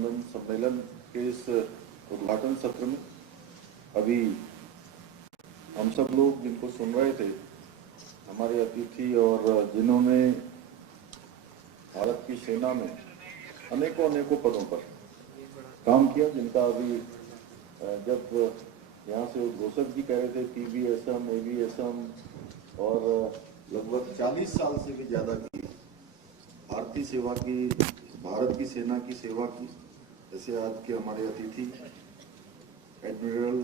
प्रबंधन सम्मेलन के इस उद्घाटन सत्र में अभी हम सब लोग जिनको सुन रहे थे, हमारे अतिथि और जिन्होंने भारत की सेना में अनेकों पदों पर काम किया, जिनका अभी जब यहाँ से उद्घोषक जी कह रहे थे PVSM, AVSM और लगभग 40 साल से भी ज़्यादा की भारतीय सेवा की, भारत की सेना की सेवा की। जैसे आज के हमारे अतिथि एडमिरल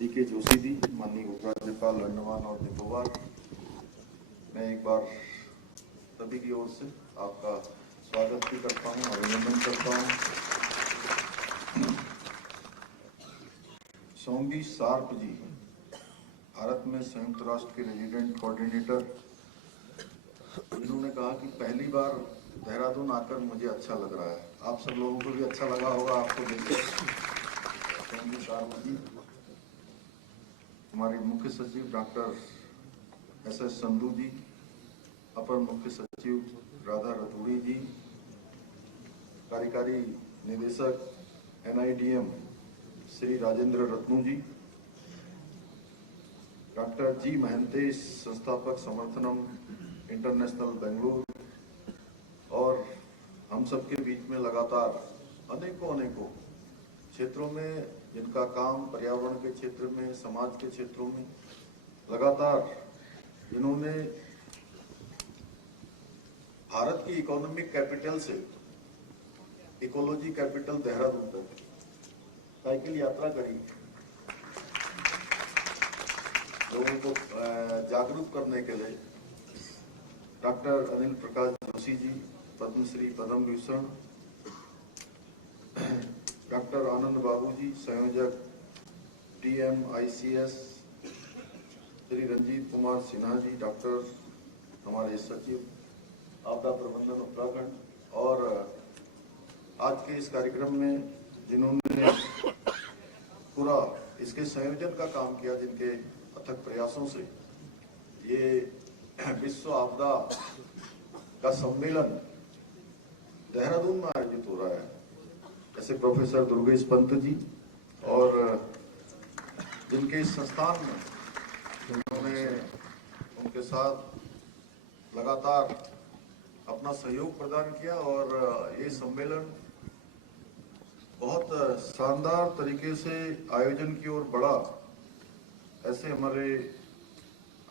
DK जोशी जी, माननीय उपराज्यपाल अंडमान और निकोबार, मैं एक बार सभी की ओर से आपका स्वागत भी करता हूँ, अभिनंदन करता हूँ। सोंगी शार्प जी, भारत में संयुक्त राष्ट्र के रेजिडेंट कोऑर्डिनेटर, इन्होंने कहा कि पहली बार देहरादून आकर मुझे अच्छा लग रहा है। आप सब लोगों को भी अच्छा लगा होगा आपको देखकर। सोंगी शार्प जी, हमारे मुख्य सचिव डॉक्टर SS संधू जी, अपर मुख्य सचिव राधा रतूड़ी जी, कार्यकारी निदेशक NIDM श्री राजेंद्र रत्नू जी, डॉक्टर G महंतेश, संस्थापक समर्थनम इंटरनेशनल बेंगलुरु, और हम सबके बीच में लगातार अनेकों क्षेत्रों में जिनका काम पर्यावरण के क्षेत्र में, समाज के क्षेत्रों में लगातार इन्होंने भारत की इकोनॉमिक कैपिटल से इकोलॉजी कैपिटल देहरादून तक साइकिल यात्रा करी, लोगों को जागरूक करने के लिए। डॉक्टर अनिल प्रकाश जोशी जी, पद्मश्री पद्म भूषण, डॉक्टर आनंद बाबू जी, संयोजक DMICS, श्री रंजीत कुमार सिन्हा जी, डॉक्टर हमारे सचिव आपदा प्रबंधन उत्तराखंड, और आज के इस कार्यक्रम में जिन्होंने पूरा इसके संयोजन का काम किया, जिनके अथक प्रयासों से ये विश्व आपदा का सम्मेलन देहरादून में आयोजित हो रहा है। जैसे प्रोफेसर दुर्गेश पंत जी, और जिनके इस संस्थान में जिन्होंने उनके साथ लगातार अपना सहयोग प्रदान किया, और ये सम्मेलन बहुत शानदार तरीके से आयोजन की ओर बढ़ा। ऐसे हमारे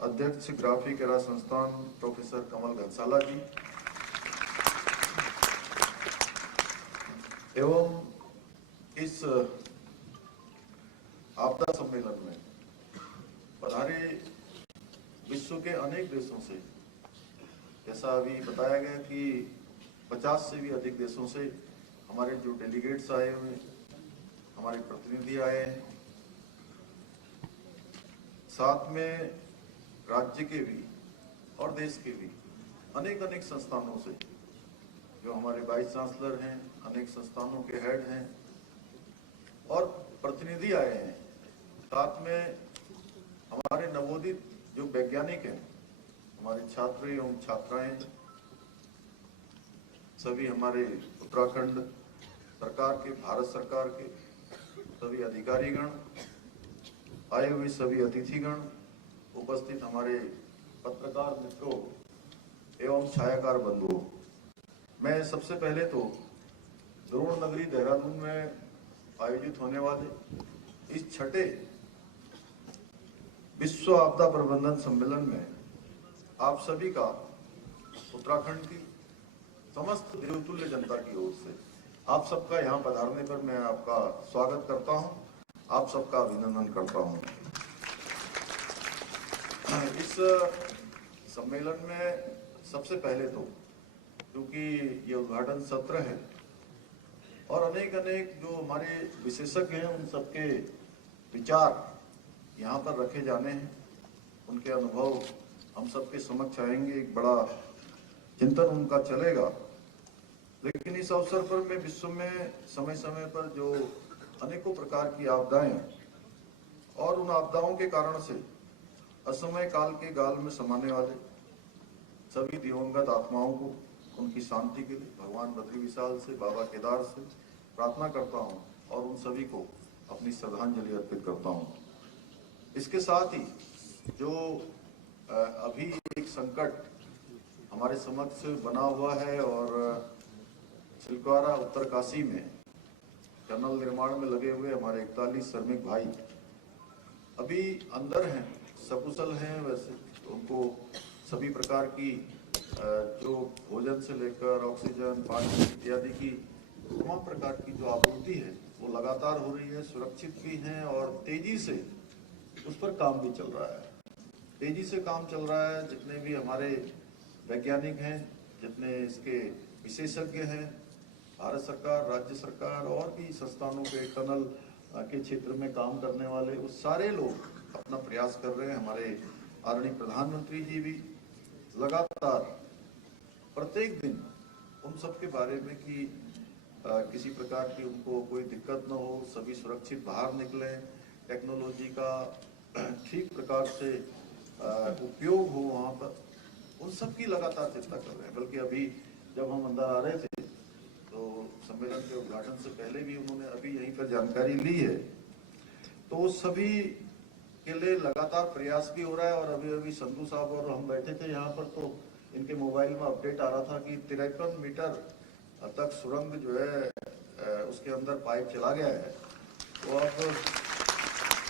अध्यक्ष ग्राफिक एरा संस्थान प्रोफेसर कमल घनसाला जी, एवं इस आपदा सम्मेलन में पधारे विश्व के अनेक देशों से, जैसा अभी बताया गया कि 50 से भी अधिक देशों से हमारे जो डेलीगेट्स आए हुए, हमारे प्रतिनिधि आए हैं, साथ में राज्य के भी और देश के भी अनेक संस्थानों से, जो हमारे वाइस चांसलर हैं, अनेक संस्थानों के हेड हैं और प्रतिनिधि आए हैं। साथ में हमारे नवोदित जो वैज्ञानिक हैं, हमारे छात्र एवं छात्राएं, सभी हमारे उत्तराखंड सरकार के, भारत सरकार के सभी अधिकारीगण, आए हुए सभी अतिथिगण, उपस्थित हमारे पत्रकार मित्रों एवं छायाकार बंधुओं, मैं सबसे पहले तो द्रोण नगरी देहरादून में आयोजित होने वाले इस छठे विश्व आपदा प्रबंधन सम्मेलन में आप सभी का उत्तराखंड की समस्त देवतुल्य जनता की ओर से आप सबका यहाँ पधारने पर मैं आपका स्वागत करता हूँ, आप सबका अभिनंदन करता हूँ। इस सम्मेलन में सबसे पहले तो क्योंकि ये उद्घाटन सत्र है और अनेक जो हमारे विशेषज्ञ हैं, उन सबके विचार यहाँ पर रखे जाने हैं, उनके अनुभव हम सबके समक्ष आएंगे, एक बड़ा चिंतन उनका चलेगा। लेकिन इस अवसर पर मैं विश्व में समय समय पर जो अनेकों प्रकार की आपदाएं और उन आपदाओं के कारण से असमय काल के गाल में समाने वाले सभी दिवंगत आत्माओं को उनकी शांति के लिए भगवान बद्री विशाल से, बाबा केदार से प्रार्थना करता हूं और उन सभी को अपनी श्रद्धांजलि अर्पित करता हूं। इसके साथ ही जो अभी एक संकट हमारे समक्ष बना हुआ है और छिलकारा उत्तरकाशी में टनल निर्माण में लगे हुए हमारे 41 श्रमिक भाई अभी अंदर हैं, सकुशल हैं। वैसे उनको सभी प्रकार की जो भोजन से लेकर ऑक्सीजन, पानी इत्यादि की तमाम प्रकार की जो आपूर्ति है वो लगातार हो रही है, सुरक्षित भी हैं और तेजी से उस पर काम भी चल रहा है। तेजी से काम चल रहा है। जितने भी हमारे वैज्ञानिक हैं, जितने इसके विशेषज्ञ हैं, भारत सरकार, राज्य सरकार और भी संस्थानों के टनल के क्षेत्र में काम करने वाले, वो सारे लोग अपना प्रयास कर रहे हैं। हमारे आदरणीय प्रधानमंत्री जी भी लगातार प्रत्येक दिन उन सब के बारे में कि किसी प्रकार की उनको कोई दिक्कत न हो, सभी सुरक्षित बाहर निकलें, टेक्नोलॉजी का ठीक प्रकार से उपयोग हो वहाँ पर, उन सब की लगातार चिंता कर रहे हैं। बल्कि अभी जब हम अंदर आ रहे थे तो सम्मेलन के उद्घाटन से पहले भी उन्होंने अभी यहीं पर जानकारी ली है। तो सभी के लिए लगातार प्रयास भी हो रहा है। और अभी अभी संधू साहब और हम बैठे थे यहाँ पर तो इनके मोबाइल में अपडेट आ रहा था कि 53 मीटर तक सुरंग जो है उसके अंदर पाइप चला गया है। तो अब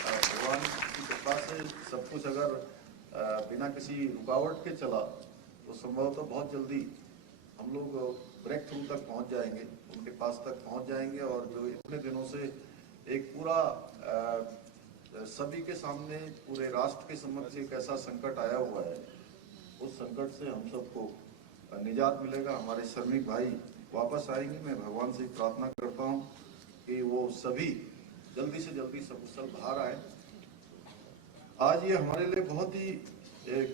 भगवान की कृपा से सब कुछ अगर बिना किसी रुकावट के चला तो संभवतः तो बहुत जल्दी हम लोग ब्रेक थ्रू तक पहुंच जाएंगे, उनके पास तक पहुंच जाएंगे। और जो इतने दिनों से एक पूरा सभी के सामने, पूरे राष्ट्र के समक्ष एक ऐसा संकट आया हुआ है, उस संकट से हम सबको निजात मिलेगा। हमारे श्रमिक भाई वापस आएंगे। मैं भगवान से प्रार्थना करता हूं कि वो सभी जल्दी से जल्दी सकुशल बाहर आए। आज ये हमारे लिए बहुत ही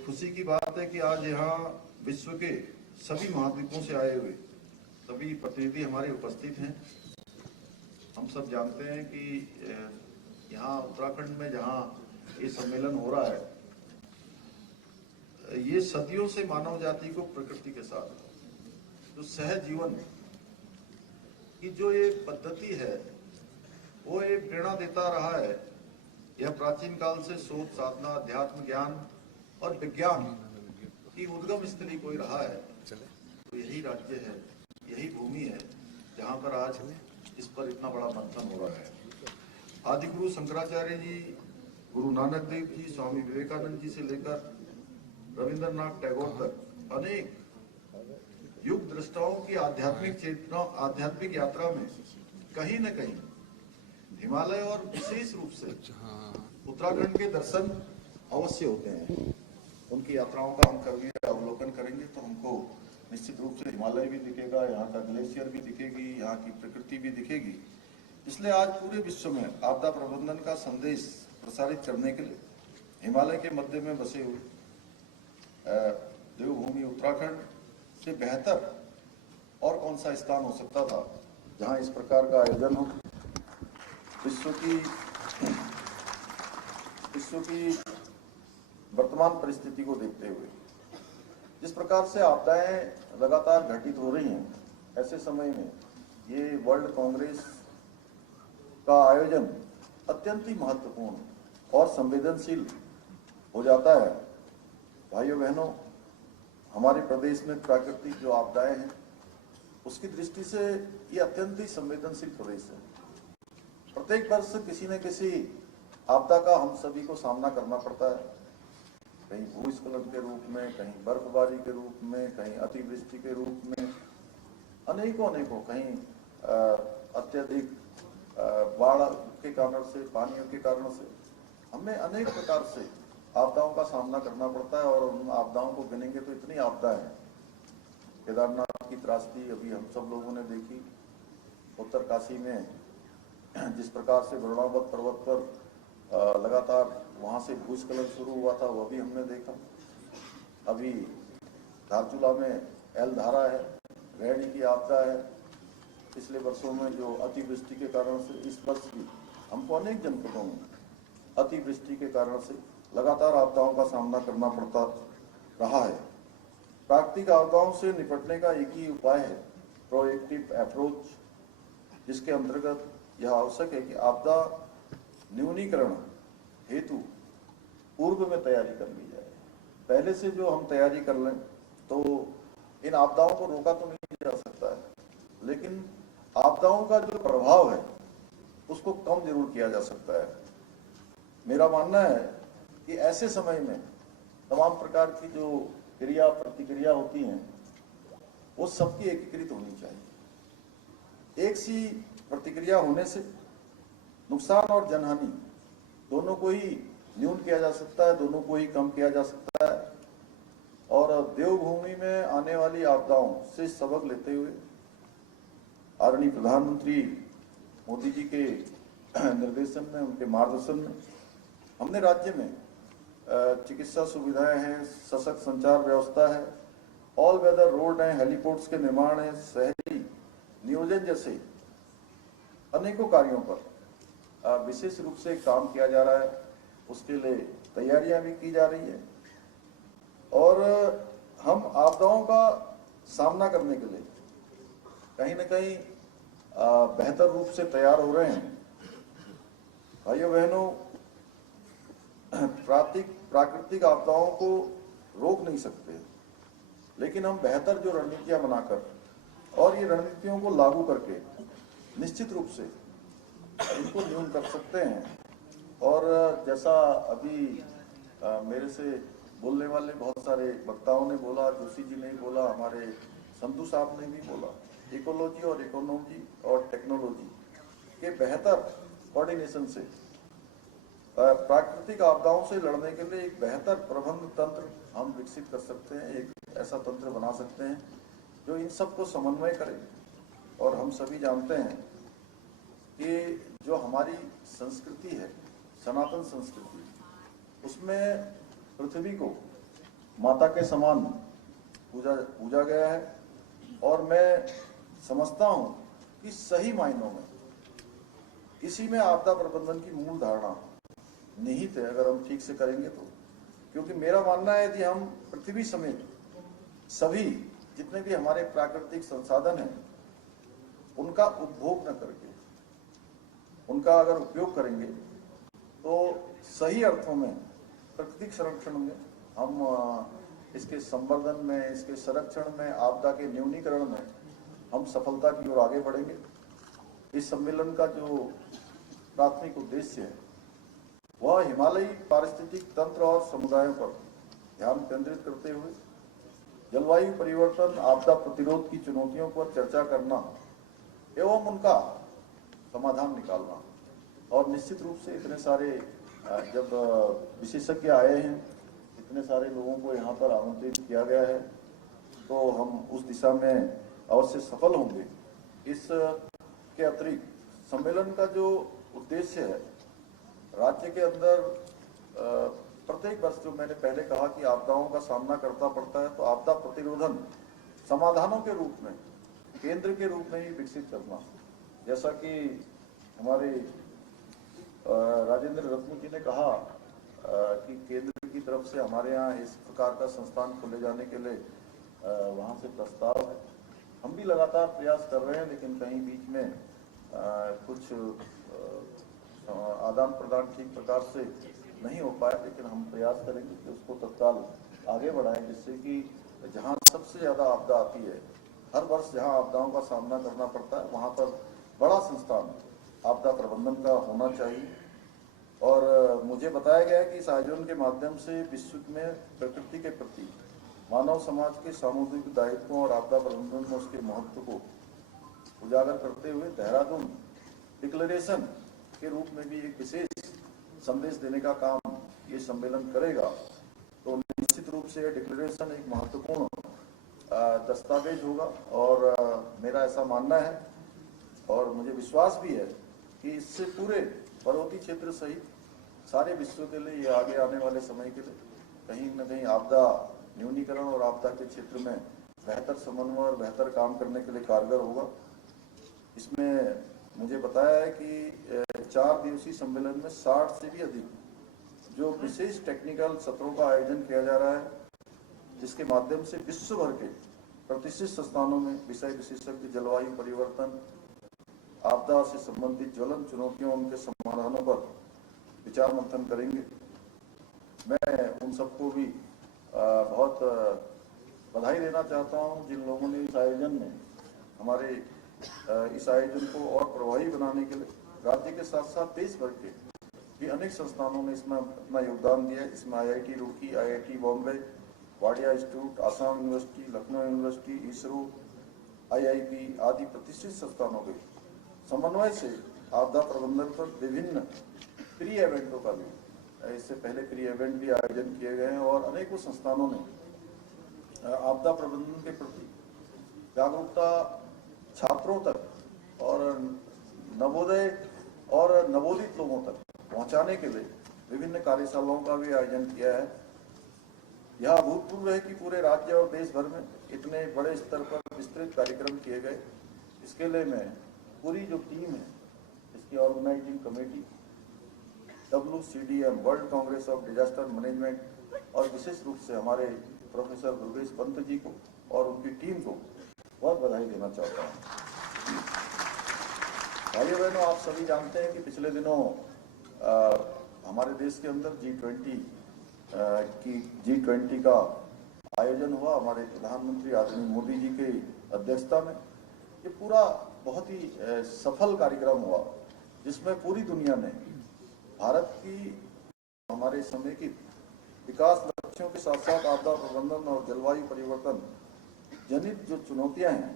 खुशी की बात है कि आज यहाँ विश्व के सभी महाद्वीपों से आए हुए सभी प्रतिनिधि हमारे उपस्थित हैं। हम सब जानते हैं कि यहाँ उत्तराखंड में जहाँ ये सम्मेलन हो रहा है, ये सदियों से मानव जाति को प्रकृति के साथ जो सहज जीवन की जो ये पद्धति है वो एक प्रेरणा देता रहा है। यह प्राचीन काल से शोध, साधना, अध्यात्म, ज्ञान और विज्ञान की उद्गम स्थली कोई रहा है तो यही राज्य है, यही भूमि है जहाँ पर आज इस पर इतना बड़ा मंथन हो रहा है। आदि गुरु शंकराचार्य जी, गुरु नानक देव जी, स्वामी विवेकानंद जी से लेकर रविंद्रनाथ टैगोर तक अनेक युग दृष्टाओं की आध्यात्मिक चेतना, आध्यात्मिक यात्रा में कहीं न कहीं हिमालय और विशेष रूप से उत्तराखंड के दर्शन अवश्य होते हैं। उनकी यात्राओं का हम कभी अवलोकन करेंगे तो हमको निश्चित रूप से हिमालय भी दिखेगा, यहाँ का ग्लेशियर भी दिखेगी, यहाँ की प्रकृति भी दिखेगी। इसलिए आज पूरे विश्व में आपदा प्रबंधन का संदेश प्रसारित करने के लिए हिमालय के मध्य में बसे हुए देवभूमि उत्तराखंड से बेहतर और कौन सा स्थान हो सकता था जहाँ इस प्रकार का आयोजन हो। विश्व की वर्तमान परिस्थिति को देखते हुए जिस प्रकार से आपदाएं लगातार घटित हो रही हैं, ऐसे समय में ये वर्ल्ड कांग्रेस का आयोजन अत्यंत ही महत्वपूर्ण और संवेदनशील हो जाता है। भाइयों बहनों, हमारे प्रदेश में प्राकृतिक जो आपदाएं हैं उसकी दृष्टि से ये अत्यंत ही संवेदनशील प्रदेश है। प्रत्येक वर्ष किसी न किसी आपदा का हम सभी को सामना करना पड़ता है, कहीं भूस्खलन के रूप में, कहीं बर्फबारी के रूप में, कहीं अतिवृष्टि के रूप में, अनेकों कहीं अत्यधिक बाढ़ के कारण से, पानियों के कारण से हमें अनेक प्रकार से आपदाओं का सामना करना पड़ता है। और उन आपदाओं को गिनेंगे तो इतनी आपदाएं हैं। केदारनाथ की त्रासदी अभी हम सब लोगों ने देखी, उत्तरकाशी में जिस प्रकार से वरुणावत पर्वत पर लगातार वहां से भूस्खलन शुरू हुआ था वह भी हमने देखा। अभी धारचूला में एल धारा है, रैणी की आपदा है। पिछले वर्षों में जो अतिवृष्टि के कारण से, इस वर्ष भी हमको अनेक जनपदों में अतिवृष्टि के कारण से लगातार आपदाओं का सामना करना पड़ता रहा है। प्राकृतिक आपदाओं से निपटने का एक ही उपाय है प्रोएक्टिव अप्रोच, जिसके अंतर्गत यह आवश्यक है कि आपदा न्यूनीकरण हेतु पूर्व में तैयारी कर ली जाए। पहले से जो हम तैयारी कर लें तो इन आपदाओं को रोका तो नहीं जा सकता है, लेकिन आपदाओं का जो प्रभाव है उसको कम जरूर किया जा सकता है। मेरा मानना है कि ऐसे समय में तमाम प्रकार की जो क्रिया प्रतिक्रिया होती हैं वो सबकी एकीकृत होनी चाहिए। एक सी प्रतिक्रिया होने से नुकसान और जनहानि दोनों को ही न्यून किया जा सकता है, दोनों को ही कम किया जा सकता है। और देवभूमि में आने वाली आपदाओं से सबक लेते हुए आदरणीय प्रधानमंत्री मोदी जी के निर्देशन में, उनके मार्गदर्शन में हमने राज्य में चिकित्सा सुविधाएं हैं, सशक्त संचार व्यवस्था है, ऑल वेदर रोड है, हेलीपोर्ट्स के निर्माण है, शहरी नियोजन जैसे अनेकों कार्यों पर विशेष रूप से काम किया जा रहा है। उसके लिए तैयारियां भी की जा रही है और हम आपदाओं का सामना करने के लिए कहीं न कहीं बेहतर रूप से तैयार हो रहे हैं। भाइयों बहनों, प्राकृतिक आपदाओं को रोक नहीं सकते, लेकिन हम बेहतर जो रणनीतियां बनाकर और ये रणनीतियों को लागू करके निश्चित रूप से इनको न्यून कर सकते हैं। और जैसा अभी मेरे से बोलने वाले बहुत सारे वक्ताओं ने बोला, जोशी जी ने बोला, हमारे संधू साहब ने भी बोला, इकोलॉजी और इकोनॉमी और टेक्नोलॉजी के बेहतर कोऑर्डिनेशन से प्राकृतिक आपदाओं से लड़ने के लिए एक बेहतर प्रबंध तंत्र हम विकसित कर सकते हैं। एक ऐसा तंत्र बना सकते हैं जो इन सबको समन्वय करे। और हम सभी जानते हैं कि जो हमारी संस्कृति है, सनातन संस्कृति, उसमें पृथ्वी को माता के समान पूजा गया है। और मैं समझता हूं कि सही मायनों में इसी में आपदा प्रबंधन की मूल धारणा निहित है, अगर हम ठीक से करेंगे तो। क्योंकि मेरा मानना है कि हम पृथ्वी समेत सभी जितने भी हमारे प्राकृतिक संसाधन हैं उनका उपभोग न करके उनका अगर उपयोग करेंगे तो सही अर्थों में प्राकृतिक संरक्षण में हम इसके संवर्धन में, इसके संरक्षण में, आपदा के न्यूनीकरण में हम सफलता की ओर आगे बढ़ेंगे। इस सम्मेलन का जो प्राथमिक उद्देश्य है वह हिमालयी पारिस्थितिक तंत्र और समुदायों पर ध्यान केंद्रित करते हुए जलवायु परिवर्तन, आपदा प्रतिरोध की चुनौतियों पर चर्चा करना एवं उनका समाधान निकालना। और निश्चित रूप से इतने सारे जब विशेषज्ञ आए हैं, इतने सारे लोगों को यहाँ पर आमंत्रित किया गया है, तो हम उस दिशा में अवश्य सफल होंगे। इस के अतिरिक्त सम्मेलन का जो उद्देश्य है, राज्य के अंदर प्रत्येक वर्ष, जो मैंने पहले कहा कि आपदाओं का सामना करना पड़ता है, तो आपदा प्रतिरोधन समाधानों के रूप में, केंद्र के रूप में ही विकसित करना। जैसा कि हमारे राजेंद्र रत्न जी ने कहा कि केंद्र की तरफ से हमारे यहाँ इस प्रकार का संस्थान खोले जाने के लिए वहाँ से प्रस्ताव है। हम भी लगातार प्रयास कर रहे हैं, लेकिन कहीं बीच में कुछ आदान प्रदान ठीक प्रकार से नहीं हो पाया, लेकिन हम प्रयास करेंगे कि उसको तत्काल आगे बढ़ाएं, जिससे कि जहाँ सबसे ज़्यादा आपदा आती है, हर वर्ष जहाँ आपदाओं का सामना करना पड़ता है, वहाँ पर बड़ा संस्थान आपदा प्रबंधन का होना चाहिए। और मुझे बताया गया है कि इस आयोजन के माध्यम से विश्व में प्रकृति के प्रति मानव समाज के सामूहिक दायित्वों और आपदा प्रबंधन में उसके महत्व को उजागर करते हुए देहरादून डिक्लेरेशन के रूप में भी एक विशेष संदेश देने का काम ये सम्मेलन करेगा। तो निश्चित रूप से डिक्लेरेशन एक महत्वपूर्ण दस्तावेज होगा और मेरा ऐसा मानना है और मुझे विश्वास भी है कि इससे पूरे पर्वतीय क्षेत्र सहित सारे विश्व के लिए, ये आगे आने वाले समय के लिए कहीं न कहीं आपदा न्यूनीकरण और आपदा के क्षेत्र में बेहतर समन्वय और बेहतर काम करने के लिए कारगर होगा। इसमें मुझे बताया है कि 4 दिवसीय सम्मेलन में 60 से भी अधिक जो विशेष टेक्निकल सत्रों का आयोजन किया जा रहा है जिसके माध्यम से विश्व भर के प्रतिष्ठित संस्थानों में विषय विशेषज्ञ जलवायु परिवर्तन, आपदा से संबंधित ज्वलंत चुनौतियों, उनके समाधानों पर विचार मंथन करेंगे। मैं उन सबको भी बहुत बधाई देना चाहता हूं जिन लोगों ने इस आयोजन में हमारे इस आयोजन को और प्रभावी बनाने के लिए राज्य के साथ साथ देश भर के भी अनेक संस्थानों ने इसमें अपना योगदान दिया है। इसमें IIT Roorkee, IIT Bombay, Wadia institute, Assam university, Lucknow university, ISRO, IIP आदि प्रतिष्ठित संस्थानों के समन्वय से आपदा प्रबंधन पर विभिन्न प्री इवेंटों का भी, इससे पहले प्री इवेंट भी आयोजन किए गए हैं और अनेकों संस्थानों ने आपदा प्रबंधन के प्रति जागरूकता छात्रों तक और नवोदय और नवोदित लोगों तक पहुंचाने के लिए विभिन्न कार्यशालाओं का भी आयोजन किया है। यह अभूतपूर्व है कि पूरे राज्य और देश भर में इतने बड़े स्तर पर विस्तृत कार्यक्रम किए गए। इसके लिए मैं पूरी जो टीम है, इसकी organizing committee, WCDM World Congress of Disaster Management और विशेष रूप से हमारे प्रोफेसर दुर्गेश पंत जी को और उनकी टीम को बहुत बधाई देना चाहता हूँ। भाइयों बहनों, आप सभी जानते हैं कि पिछले दिनों हमारे देश के अंदर G20 का आयोजन हुआ हमारे प्रधानमंत्री आदरणीय मोदी जी की अध्यक्षता में। ये पूरा बहुत ही सफल कार्यक्रम हुआ जिसमें पूरी दुनिया ने भारत की हमारे समय की विकास लक्ष्यों के साथ साथ आपदा प्रबंधन और जलवायु परिवर्तन जनित जो चुनौतियां हैं